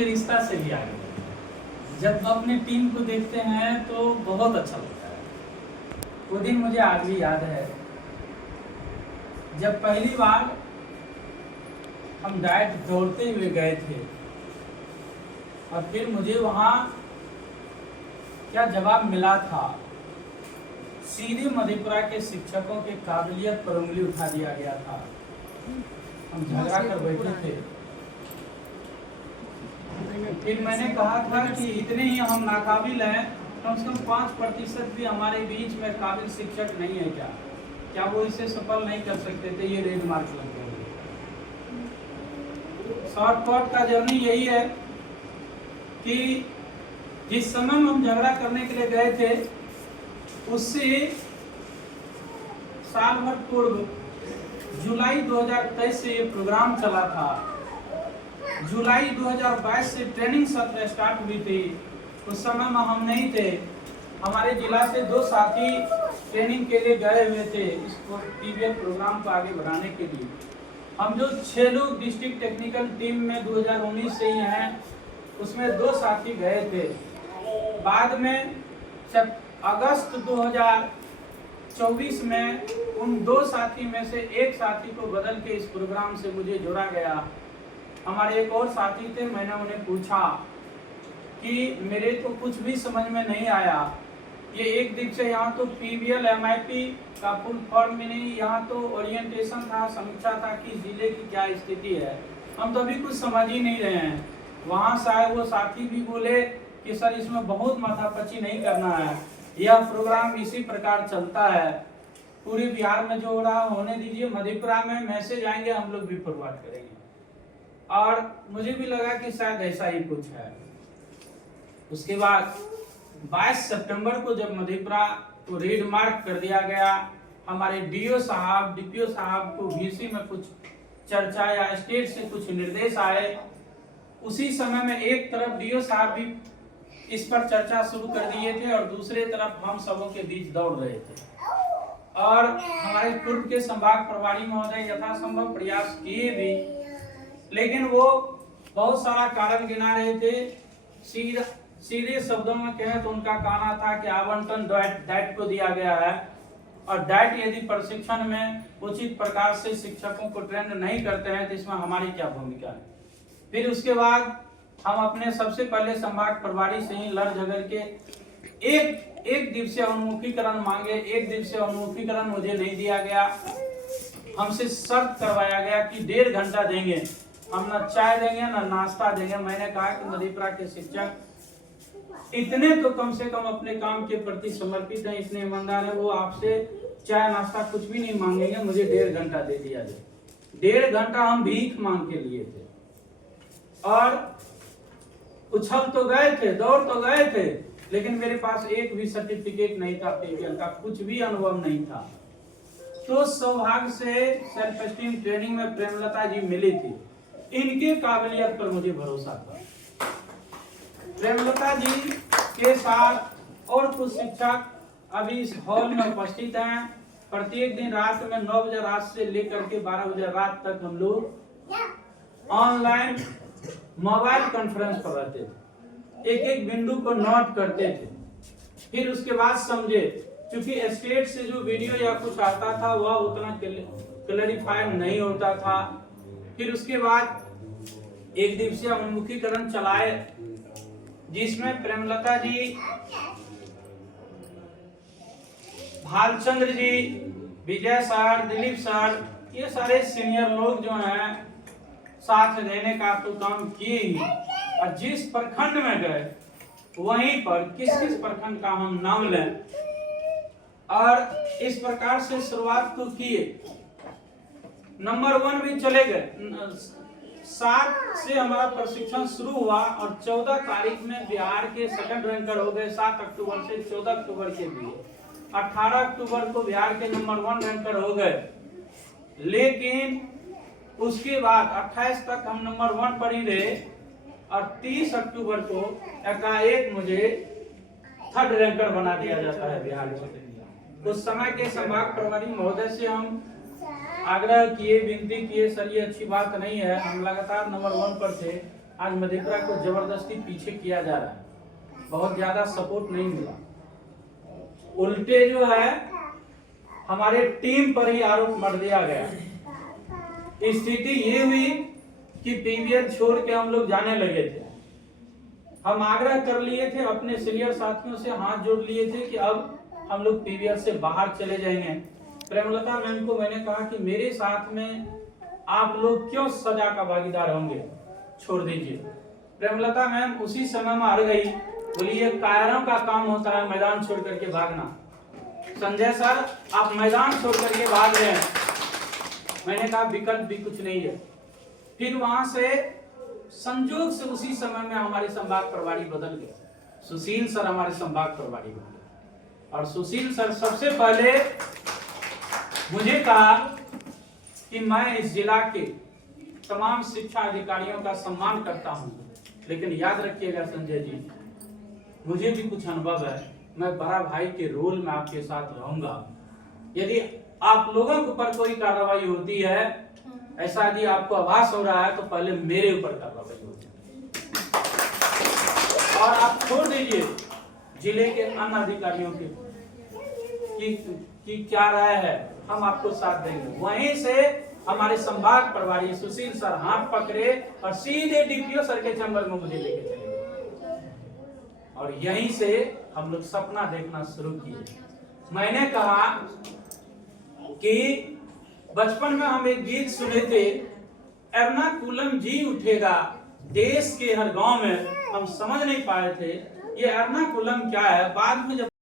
के रिश्ता से भी आगे बढ़े। जब अपने टीम को देखते हैं तो बहुत अच्छा लगता है। वो दिन मुझे आज भी याद है जब पहली बार हम डाइट दौड़ते हुए गए थे और फिर मुझे वहाँ क्या जवाब मिला था। सीधे मधेपुरा के शिक्षकों के काबिलियत पर उंगली उठा दिया गया था। हम झगड़ा कर बैठे थे। फिर मैंने कहा था कि इतने ही हम नाकाबिल हैं, कम से कम 5% भी हमारे बीच में काबिल शिक्षक नहीं है क्या वो इसे सफल नहीं कर सकते थे। ये रेड मार्क लग गए। शॉर्टकट का जर्नी यही है कि जिस समय हम झगड़ा करने के लिए गए थे उससे साल भर पूर्व जुलाई 2023 से ये प्रोग्राम चला था। जुलाई 2022 से ट्रेनिंग सत्र स्टार्ट हुई थी। उस समय में हम नहीं थे। हमारे जिला से 2 साथी ट्रेनिंग के लिए गए हुए थे इस पीवीएल प्रोग्राम को आगे बढ़ाने के लिए। हम जो 6 लोग डिस्ट्रिक्ट टेक्निकल टीम में 2019 से ही हैं, उसमें 2 साथी गए थे। बाद में जब अगस्त 2024 में उन 2 साथी में से एक साथी को बदल के इस प्रोग्राम से मुझे जोड़ा गया। हमारे एक और साथी थे, मैंने उन्हें पूछा कि मेरे को कुछ भी समझ में नहीं आया। ये एक दिन से यहाँ तो पीवीएल एमआईपी का फुल फॉर्म में नहीं, यहाँ तो ओरिएंटेशन था, समीक्षा था कि जिले की क्या स्थिति है। हम तो अभी कुछ समझ ही नहीं रहे हैं। वहाँ शायद वो साथी भी बोले कि सर इसमें बहुत माथापच्ची नहीं करना है, यह प्रोग्राम इसी प्रकार चलता है, पूरे बिहार में जो हो रहा होने दीजिए, मधेपुरा में मैसेज आएंगे हम लोग भी फॉरवर्ड करेंगे। और मुझे भी लगा कि शायद ऐसा ही कुछ है। उसके बाद 22 सितंबर को जब मधेपुरा को रेड मार्क कर दिया गया, हमारे डीओ साहब डीपीओ साहब को वीसी में कुछ चर्चा या स्टेट से कुछ निर्देश आए। उसी समय में एक तरफ डीओ साहब भी इस पर चर्चा शुरू कर दिए थे और दूसरे तरफ हम सबों के बीच दौड़ रहे थे। और हमारे पूर्व के संभाग प्रभारी महोदय यथासंभव प्रयास किए भी, लेकिन वो बहुत सारा कारण गिना रहे थे। सीधे शब्दों में कहें तो उनका कहना था कि आवंटन डाइट को दिया गया है और डाइट यदि प्रशिक्षण में उचित प्रकार से शिक्षकों को ट्रेन नहीं करते हैं तो इसमें हमारी क्या भूमिका है। फिर उसके बाद हम अपने सबसे पहले संभाग प्रभारी से ही लड़ झगड़ के एक दिवसीय उन्मुखीकरण मांगे। 1 दिवसीय उन्मुखीकरण मुझे नहीं दिया गया। हमसे शर्त करवाया गया कि 1.5 घंटा देंगे, हम ना चाय देंगे ना नाश्ता देंगे। मैंने कहा कि मधेपुरा के शिक्षक इतने तो कम से कम अपने काम के प्रति समर्पित हैं, इतने ईमानदार है, वो आपसे चाय नाश्ता कुछ भी नहीं मांगेंगे, मुझे 1.5 घंटा दे दिया जाए। 1.5 घंटा हम भीख मांग के लिए थे और उछल तो गए थे, दौड़ तो गए थे, लेकिन मेरे पास एक भी सर्टिफिकेट नहीं था, पीवीएल का कुछ भी अनुभव नहीं था। तो सौभाग्य से सेल्फ एस्टीम ट्रेनिंग में प्रेमलता जी मिली थी। इनके काबिलियत पर मुझे भरोसा था। प्रेमलता जी के साथ और कुछ शिक्षक अभी इस हॉल में उपस्थित हैं। प्रत्येक दिन रात में 9 बजे रात से लेकर के 12 बजे रात तक हम लोग ऑनलाइन मोबाइल कॉन्फ्रेंस पर रहते थे, एक बिंदु को नोट करते थे। फिर उसके बाद समझे, क्योंकि स्टेट से जो वीडियो या कुछ आता था वह उतना क्लैरिफाइड नहीं होता था। फिर उसके बाद 1 दिवसीय उन्मुखीकरण चलाए जिसमें प्रेमलता जी, भालचंद्र जी, विजय सर, दिलीप सर, ये सारे सीनियर लोग जो हैं साथ देने का तो काम किए ही। और जिस प्रखंड में गए वहीं पर किस प्रखंड का हम नाम लें और इस प्रकार से शुरुआत तो किए। नंबर 1 भी चले गए। 7 से हमारा प्रशिक्षण शुरू हुआ और 14 तारीख में बिहार के सेकंड रैंकर हो गए। 7 अक्टूबर से 14 अक्टूबर के लिए 18 अक्टूबर को बिहार के नंबर 1 रैंकर हो गए। लेकिन उसके बाद 28 तक हम नंबर 1 पर ही रहे और 30 अक्टूबर को एकाएक मुझे 3rd रैंकर बना दिया जाता है बिहार में। उस समय के संभाग प्रभारी महोदय से हम आग्रह किए, विनती किए, सर ये अच्छी बात नहीं है, हम लगातार नंबर 1 पर थे, आज मधेपुरा को जबरदस्ती पीछे किया जा रहा है, बहुत ज्यादा सपोर्ट नहीं मिला। उल्टे जो है हमारे टीम पर ही आरोप मढ़ दिया गया। स्थिति ये हुई कि पीवीएल छोड़ के हम लोग जाने लगे थे। हम आग्रह कर लिए थे, अपने सीनियर साथियों से हाथ जोड़ लिए थे कि अब हम लोग पीवीएल से बाहर चले जाएंगे। प्रेमलता मैम को मैंने कहा कि मेरे साथ में आप लोग क्यों सजा का भागीदार होंगे, छोड़ दीजिए। प्रेमलता मैम उसी समय में हार गई, बोली ये कायरों का काम होता है मैदान छोड़ करके भागना। संजय सर आप मैदान छोड़ करके भाग रहे हैं। मैंने कहा विकल्प भी कुछ नहीं है। फिर वहां से संजोग से उसी समय में हमारे संभाग प्रभारी बदल गए, सुशील सर हमारे संभाग प्रभारी बन गए। और सुशील सर सबसे पहले मुझे कहा कि मैं इस जिला के तमाम शिक्षा अधिकारियों का सम्मान करता हूं, लेकिन याद रखिएगा संजय जी, मुझे भी कुछ अनुभव है, मैं बड़ा भाई के रोल में आपके साथ रहूंगा। यदि आप लोगों के ऊपर कोई कार्रवाई होती है, ऐसा यदि आपको आभास हो रहा है, तो पहले मेरे ऊपर कार्रवाई होती है। और आप छोड़ दीजिए जिले के अन्य अधिकारियों की क्या राय है, हम आपको साथ देंगे। वहीं से हमारे संभाग प्रभारी सुशील सर हाथ पकड़े और सीधे डीपीओ सर के चैम्बर में मुझे लेके चले गए। और यहीं से हम लोग सपना देखना शुरू किए। मैंने कहा कि बचपन में हम एक गीत सुने थे, एर्नाकुलम जी उठेगा देश के हर गांव में। हम समझ नहीं पाए थे ये एर्नाकुलम क्या है। बाद में जब